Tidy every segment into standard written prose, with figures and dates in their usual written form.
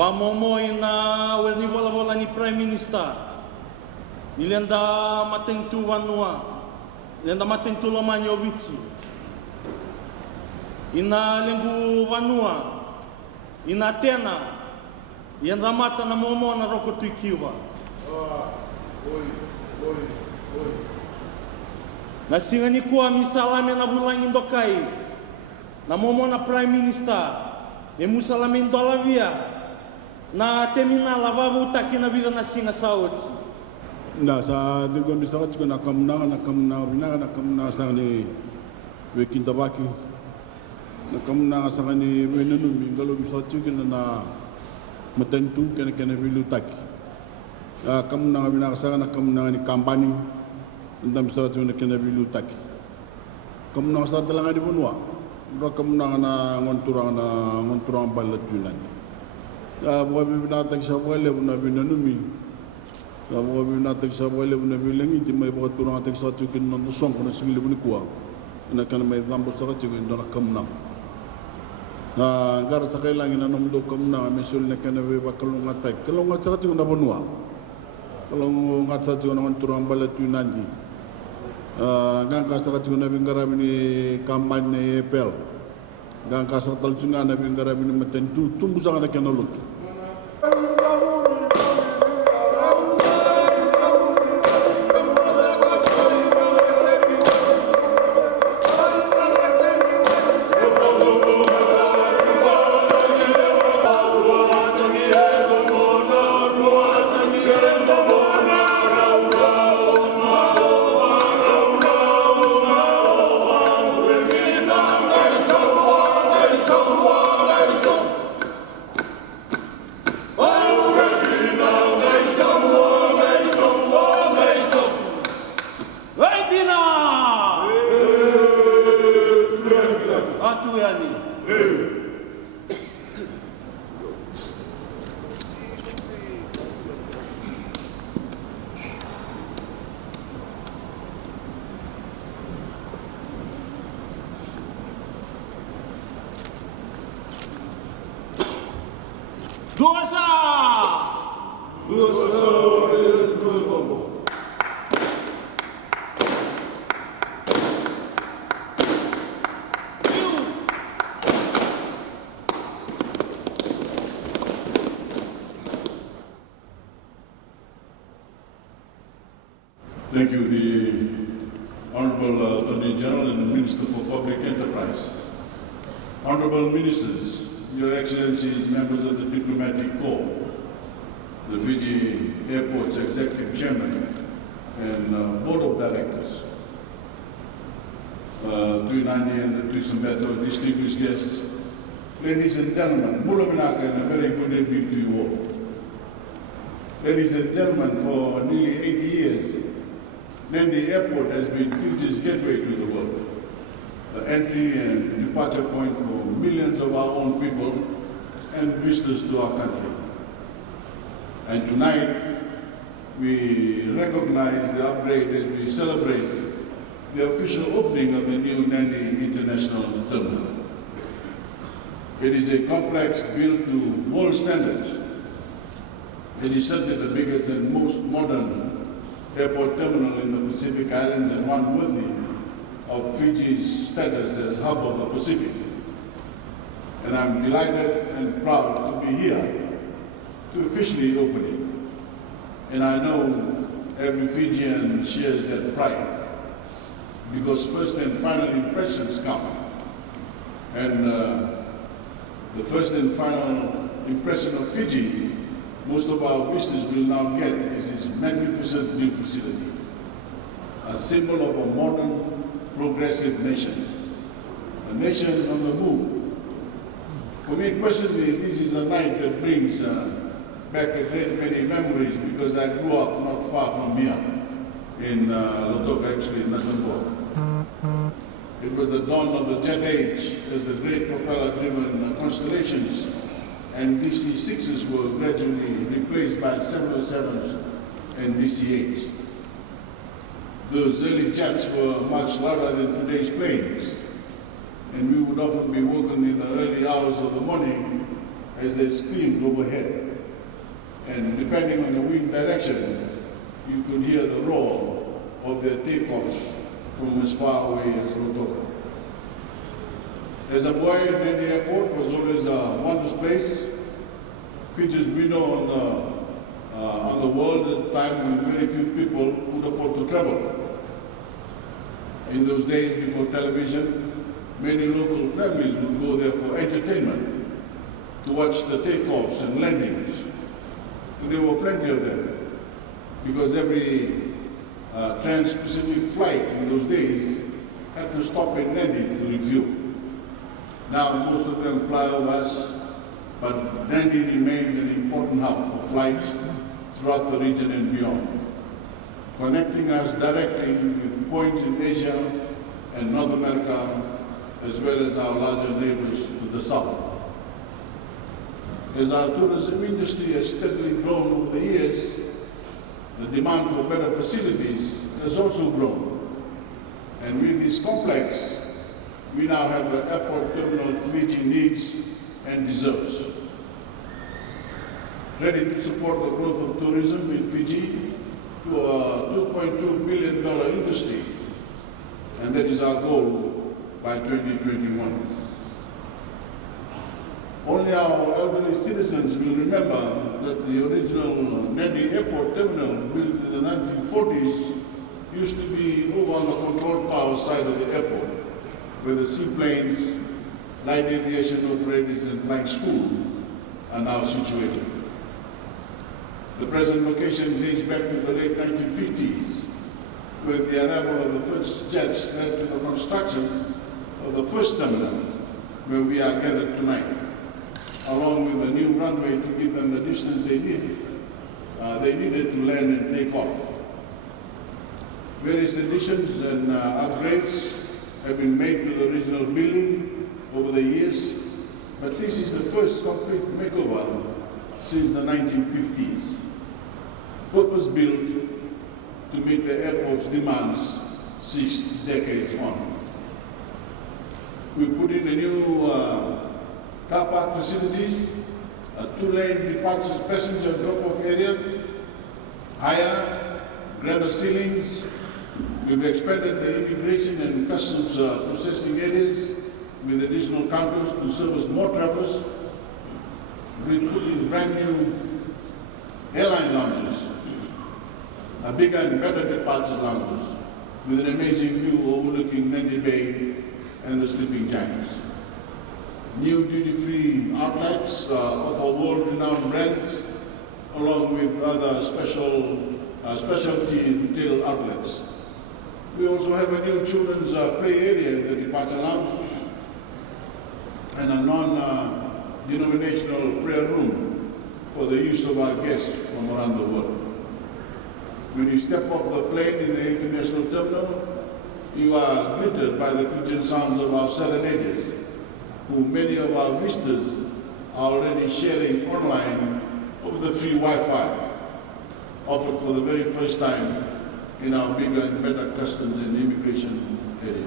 Wamomoy na werni wala ni Prime Minister. Ilenda matentu wanua. Ilenda matentu lamanyo witsi. Ina lengu wanua. Ina tena. Ilenda mata na momo na roko tuikiwa. Na singani kuwa misalame na bulang indokai. Na momo na Prime Minister. E musalame indolavia. Na terminal lavabu taki na vida na singa saots. Na sa dingon di sa na kamna sa ni wekin tabaki. Na kamna sa ni wenenu mingalo bisa na matentu kena bilu taki. Kamna bina sa na kamna ni kampani ndam sa na kena bilu taki. Kamna sa talanga di bunwa. Kamna na ngonturang balat yunan. Bukan binatang sa boleh pun nabi nanumi, bukan binatang sa boleh pun nabi lengi, cuma bukan turang atak satu kini nanti song kena segili pun kuah, nak kena main tambah sahaja kini nak kamna. Gara sekali lagi nak nombor kamna, mesul nak kena bebas kalau ngatak sahaja kena benua, kalau ngatak sahaja kena turang balat tu nanti. Gangkas sahaja kena bingkara ini kampanye EPL. Gangkas sahaja juga kena bingkara ini metentu, tumbuh sangat kena lut. Thank you, the Honorable Attorney General and Minister for Public Enterprise. Honorable Ministers, Your Excellencies, members of the Diplomatic Corps, the Fiji Airport's Executive Chairman and Board of Directors, Tuinani and the Tuisambeto distinguished guests, ladies and gentlemen, Mula Vinaka, and a very good evening to you all. Ladies and gentlemen, for nearly 80 years, Nandi Airport has been Fiji's gateway to the world, the entry and departure point for millions of our own people and visitors to our country. And tonight, we recognize the upgrade as we celebrate the official opening of the new Nandi International Terminal. It is a complex built to world standards. It is certainly the biggest and most modern airport terminal in the Pacific Islands and one worthy of Fiji's status as hub of the Pacific. And I'm delighted and proud to be here to officially open it. And I know every Fijian shares that pride because first and final impressions count. And the first and final impression of Fiji, most of our visitors will now get is this magnificent new facility, a symbol of a modern, progressive nation, a nation on the move. For me, personally, this is a night that brings back a great many memories because I grew up not far from here in Lautoka, actually in Natamboa. It was the dawn of the jet age as the great propeller-driven constellations and DC-6s were gradually replaced by 707s and DC-8s. Those early jets were much louder than today's planes, and we would often be woken in the early hours of the morning as they screamed overhead. And depending on the wind direction, you could hear the roar of their takeoffs from as far away as Rotorua. As a boy, Nandi Airport was always a wondrous place. Fiji's window on the world at a time when very few people could afford to travel. In those days before television, many local families would go there for entertainment, to watch the takeoffs and landings. And there were plenty of them, because every trans-Pacific flight in those days had to stop in Nandi to refuel. Now most of them fly over us, but Nandi remains an important hub for flights throughout the region and beyond, connecting us directly with points in Asia and North America, as well as our larger neighbors to the south. As our tourism industry has steadily grown over the years, the demand for better facilities has also grown. And with this complex, we now have the airport terminal Fiji needs and deserves. Ready to support the growth of tourism in Fiji to a $2.2 billion industry, and that is our goal by 2021. Only our elderly citizens will remember that the original Nandi Airport terminal, built in the 1940s, used to be over on the control tower side of the airport, where the seaplanes, light aviation operators, and flying school are now situated. The present location dates back to the late 1950s, with the arrival of the first jets led to the construction of the first terminal, where we are gathered tonight, along with a new runway to give them the distance they needed to land and take off. Various additions and upgrades have been made to the original building over the years, but this is the first complete makeover since the 1950s, purpose-built to meet the airport's demands 6 decades on. We put in a new car park facilities, a 2-lane departures passenger drop-off area, higher, grander ceilings. We've expanded the immigration and customs processing areas with additional counters to service more travelers. We put in brand new airline lounges, a bigger and better departures lounges with an amazing view overlooking Nandi Bay and the sleeping giants. New duty-free outlets offer world-renowned brands, along with other specialty retail outlets. We also have a new children's play area in the departure lounge and a non-denominational prayer room for the use of our guests from around the world. When you step off the plane in the international terminal, you are greeted by the Fijian sounds of our serenaders, who many of our visitors are already sharing online over the free Wi-Fi offered for the very first time in our bigger and better customs and immigration area.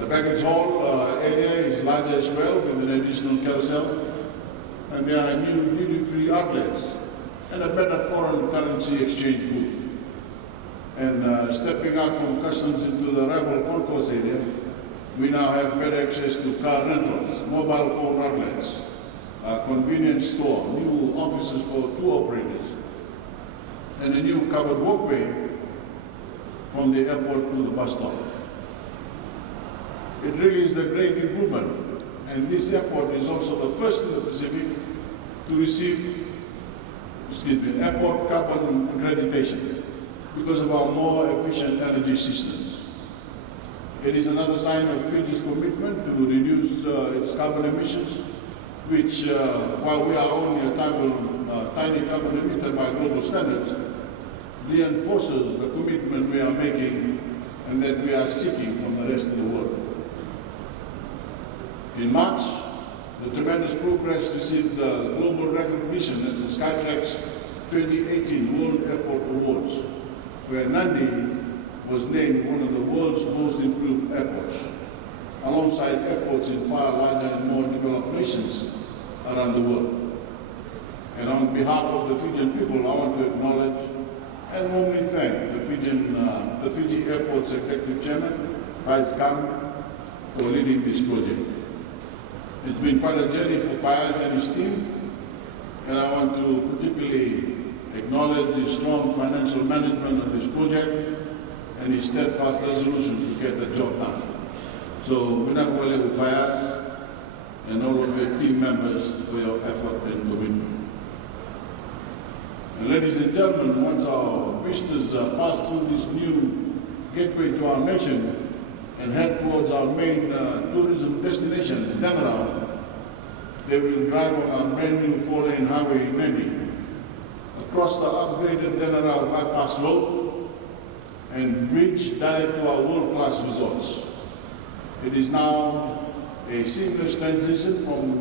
The baggage hall area is larger as well, with an additional carousel, and there are new duty-free outlets and a better foreign currency exchange booth. And stepping out from customs into the arrival concourse area, we now have better access to car rentals, mobile phone outlets, a convenience store, new offices for tour operators, and a new covered walkway from the airport to the bus stop. It really is a great improvement, and this airport is also the first in the Pacific to receive airport carbon accreditation because of our more efficient energy systems. It is another sign of Fiji's commitment to reduce its carbon emissions, which, while we are only a tiny carbon emitter by global standards, reinforces the commitment we are making and that we are seeking from the rest of the world. In March, the tremendous progress received global recognition at the Skytrax 2018 World Airport Awards, where Nandi was named one of the world's most improved airports, alongside airports in far larger and more developed nations around the world. And on behalf of the Fijian people, I want to acknowledge and warmly thank the Fiji Airport's Executive Chairman, Faiz Khan, for leading this project. It's been quite a journey for Faiz and his team, and I want to particularly acknowledge the strong financial management of this project and his steadfast resolution to get the job done. So, Minakwale Faiz and all of your team members for your effort and commitment. And ladies and gentlemen, once our visitors pass through this new gateway to our nation and head towards our main tourism destination, Denmark, they will drive on our brand new 4-lane highway in Nadi, across the upgraded Denmark bypass road and bridge direct to our world-class resorts. It is now a seamless transition from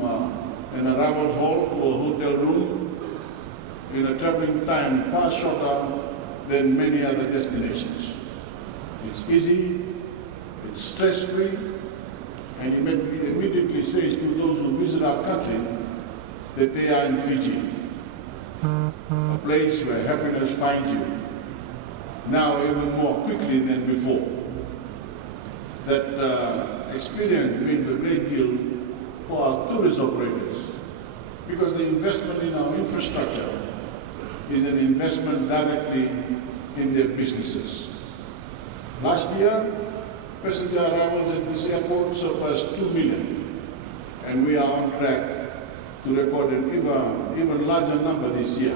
an arrivals hall to a hotel room in a traveling time far shorter than many other destinations. It's easy, it's stress-free, and it immediately says to those who visit our country that they are in Fiji, a place where happiness finds you, now even more quickly than before. That experience means a great deal for our tourist operators, because the investment in our infrastructure is an investment directly in their businesses. Last year, passenger arrivals at this airport surpassed 2 million, and we are on track to record an even larger number this year.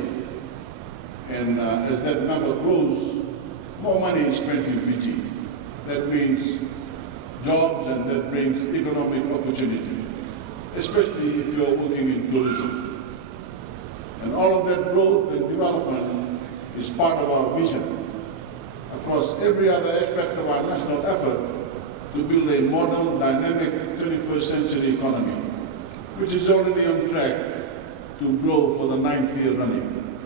And as that number grows, more money is spent in Fiji. That means jobs, and that brings economic opportunity, especially if you're working in tourism. And all of that growth and development is part of our vision across every other aspect of our national effort to build a modern, dynamic 21st century economy, which is already on track to grow for the 9th year running.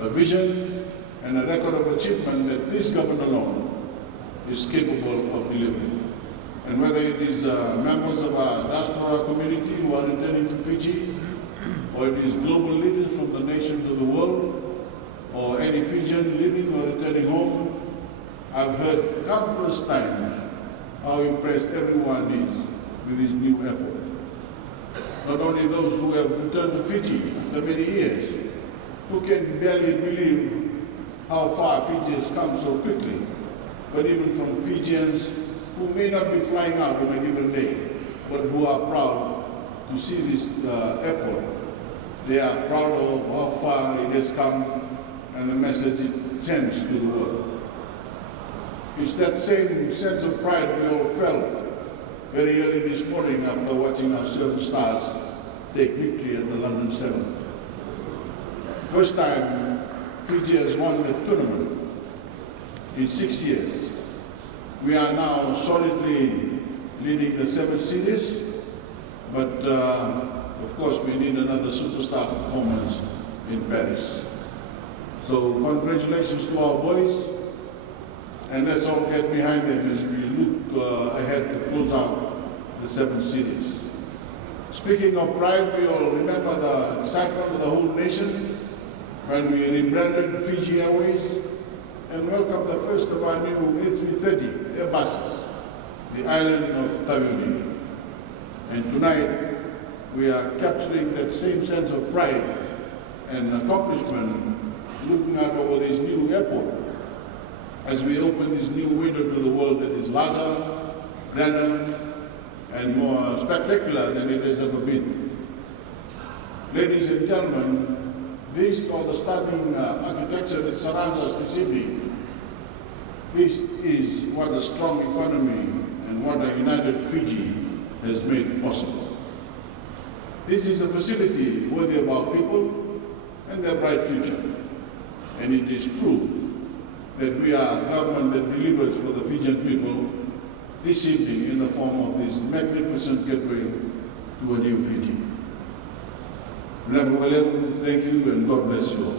A vision and a record of achievement that this government alone is capable of delivering. And whether it is members of our diaspora community who are returning to Fiji, or it is global leaders from the nations of the world, or any Fijian living or returning home, I've heard countless times how impressed everyone is with this new airport. Not only those who have returned to Fiji after many years, who can barely believe how far Fiji has come so quickly, but even from Fijians who may not be flying out on a given day, but who are proud to see this airport. They are proud of how far it has come and the message it sends to the world. It's that same sense of pride we all felt very early this morning after watching our 7 stars take victory at the London Sevens. First time Fiji has won the tournament in 6 years. We are now solidly leading the 7 series, but of course, we need another superstar performance in Paris. So congratulations to our boys, and let's all get behind them as we look ahead to close out the 7 series. Speaking of pride, we all remember the excitement of the whole nation when we rebranded Fiji Airways and welcomed the first of our new A330 Airbuses, the island of Taveuni. And tonight, we are capturing that same sense of pride and accomplishment looking out over this new airport as we open this new window to the world that is larger, grander, and more spectacular than it has ever been. Ladies and gentlemen, this or the stunning architecture that surrounds us this evening, this is what a strong economy and what a united Fiji has made possible. This is a facility worthy of our people and their bright future. And it is proof that we are a government that delivers for the Fijian people this evening in the form of this magnificent gateway to a new Fiji. Thank you and God bless you all.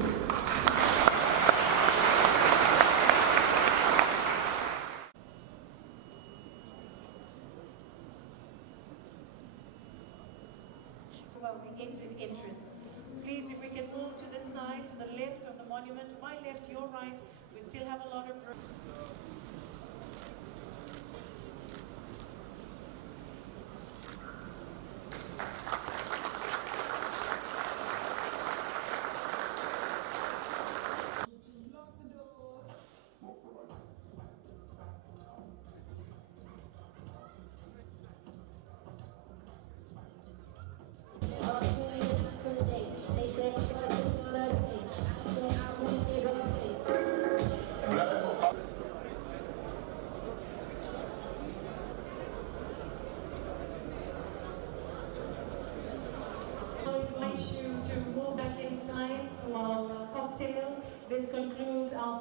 the exit entrance. Please, if we can move to this side, to the left of the monument, my left, your right, we still have a lot of room. They said, what you gonna take? I said, I want it all take. I invite you to move back inside for our cocktail. This concludes our